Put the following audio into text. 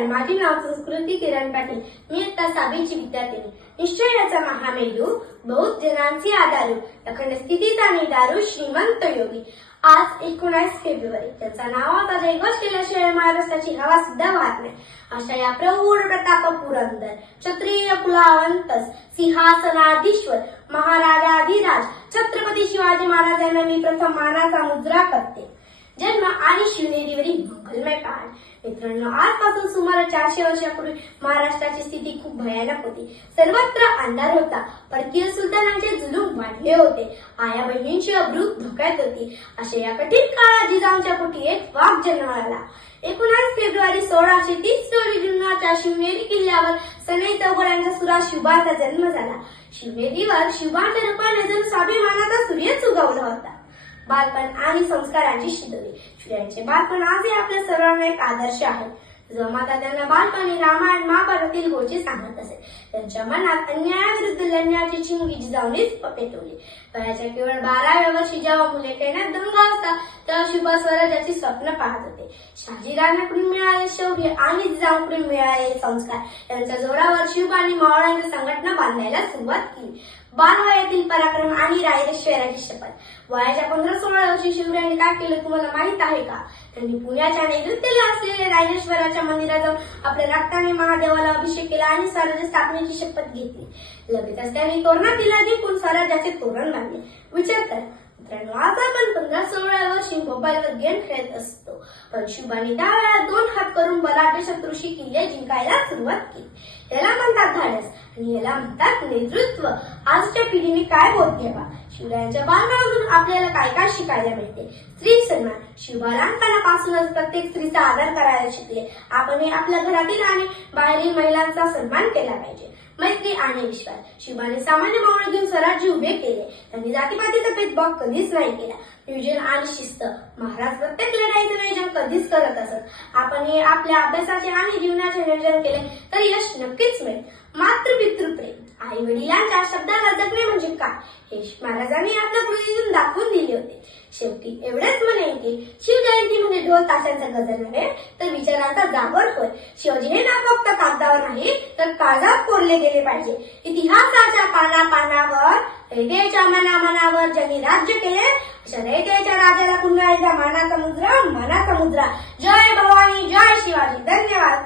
नमस्कार, माझे नाव संस्कृती किरण पाटील. मी इयत्ता 6वीची विद्यार्थिनी. निश्चयाचा महामेरू, बहुत जनांचे आधारू, अखंड स्थितीचा निधारू, श्रीमंत योगी. आज 19 फेब्रुवारी. त्यांचा नावाचा जयघोष केल्याशिवाय महाराष्ट्राची हवा सुद्धा वाहत नाही. अशा या प्रौढ प्रताप पुरंदर, क्षत्रिय कुलावंतस, सिंहासनाधीश्वर, महाराजाधिराज छत्रपती शिवाजी महाराजांना मी प्रथम मानाचा मुजरा करते. जन्म आणि शिवनेरीवरील मंगलमय पहाड. मित्रांनो, आजपासून सुमारे 400 वर्षापूर्वी महाराष्ट्राची स्थिती खूप भयानक होती. सर्वत्र अंधार होता. परकीय सुलतानांचे जुलूम वाढले होते. आया बहिणींची अब्रू धोक्यात होती. अशा या कठीण काळात जिजाऊंच्या पोटी एक वाघ जन्माला. 19 फेब्रुवारी 1630 रोजी जुन्नरच्या शिवनेरी किल्ल्यावर सनई चौगुले यांच्या सुरा शिवबाचा जन्म झाला. शिवनेरीवर शिवबाच्या रूपाने जणू स्वाभिमानाचा सूर्यच उगवला होता. बालपण आणि संस्कारांची शिदोरी. शिवरायांचे बालपण आजही आपल्या सर्वांना एक आदर्श आहे. माता त्यांना बालपणी रामायण महाभारतातील गोष्टी सांगत असे. त्यांच्या मनात अन्यायाविरुद्ध लढण्याची चिंगी जिजाऊंनीच पेटवली. वयाच्या केवळ 12व्या वर्षी जेव्हा मुले खेळण्यात दंग असतात तेव्हा शिवबा स्वराज्याची स्वप्न पाहत होते. शहाजीराजांकडून मिळाले शौर्य आणि जिजाऊंकडून मिळालेले संस्कार यांच्या जोरावर शिवबांनी मावळ्यांची संघटना बांधायला सुरुवात केली. बालवयातील पराक्रम आणि रायरेश्वराची शपथ. वयाच्या 15-16 वर्षी शिवरायांनी काय केलं तुम्हाला माहित आहे का? त्यांनी पुण्याच्या नैऋत्येला असलेल्या रायरेश्वराच्या मंदिरात जाऊन आपल्या रक्ताने महादेवाला अभिषेक केला आणि स्वराज्य स्थापनेची शपथ घेतली. लगेचच त्यांनी तोरणातीला जिंकून स्वराज्याचे तोरण बांधले. विचार करा मित्रांनो, आज आपण 15-16 वर्षी मोबाईलवर गेम खेळत असतो, पण शिवबांनी त्यावेळेला 2 हात करून बलाढ्य शत्रूशी किल्ले जिंकायला सुरुवात केली. याला म्हणतात धाडस आणि याला म्हणतात नेतृत्व. आजच्या पिढीने काय बोध घ्यावा? शिवरायांच्या बालपणातून आपल्याला काय काय शिकायला मिळते? स्त्री सन्मान. शिवबा लहानपणापासूनच प्रत्येक स्त्रीचा आदर करायला शिकले. आपण आपल्या घरातील आणि बाहेरील महिलांचा सन्मान केला पाहिजे. मैत्री आणि विश्वास. शिवबाने सामान्य मावळे घेऊन स्वराज्य उभे केले. त्यांनी जातीपातीचा भेदभाव कधीच नाही केला. नियोजन आणि शिस्त. महाराज प्रत्येक लढाईचं नियोजन कधीच करत असत. आपण आपल्या अभ्यासाचे आणि जीवनाचे नियोजन केले तर यश नक्कीच मिळेल. मातृपितृप्रेम. आई वडिलांच्या शब्दाला जगणे म्हणजे काय हे महाराजांनी आपल्या कृतीतून दाखवून दिले होते. शेवटी एवढेच म्हणेन की शिवजयंती म्हणजे ढोल ताशांचा गजर नव्हे तर विचारांचा जागर होय. शिवाजी हे नाव फक्त कागदावर नाही तर काळजात कोरले गेले पाहिजे. इतिहासाच्या पानापानावर रयतेच्या मनामनावर ज्यांनी राज्य केले अशा रयतेच्या राजाला पुन्हा एकदा मानाचा मुद्रा. जय भवानी, जय शिवाजी. धन्यवाद.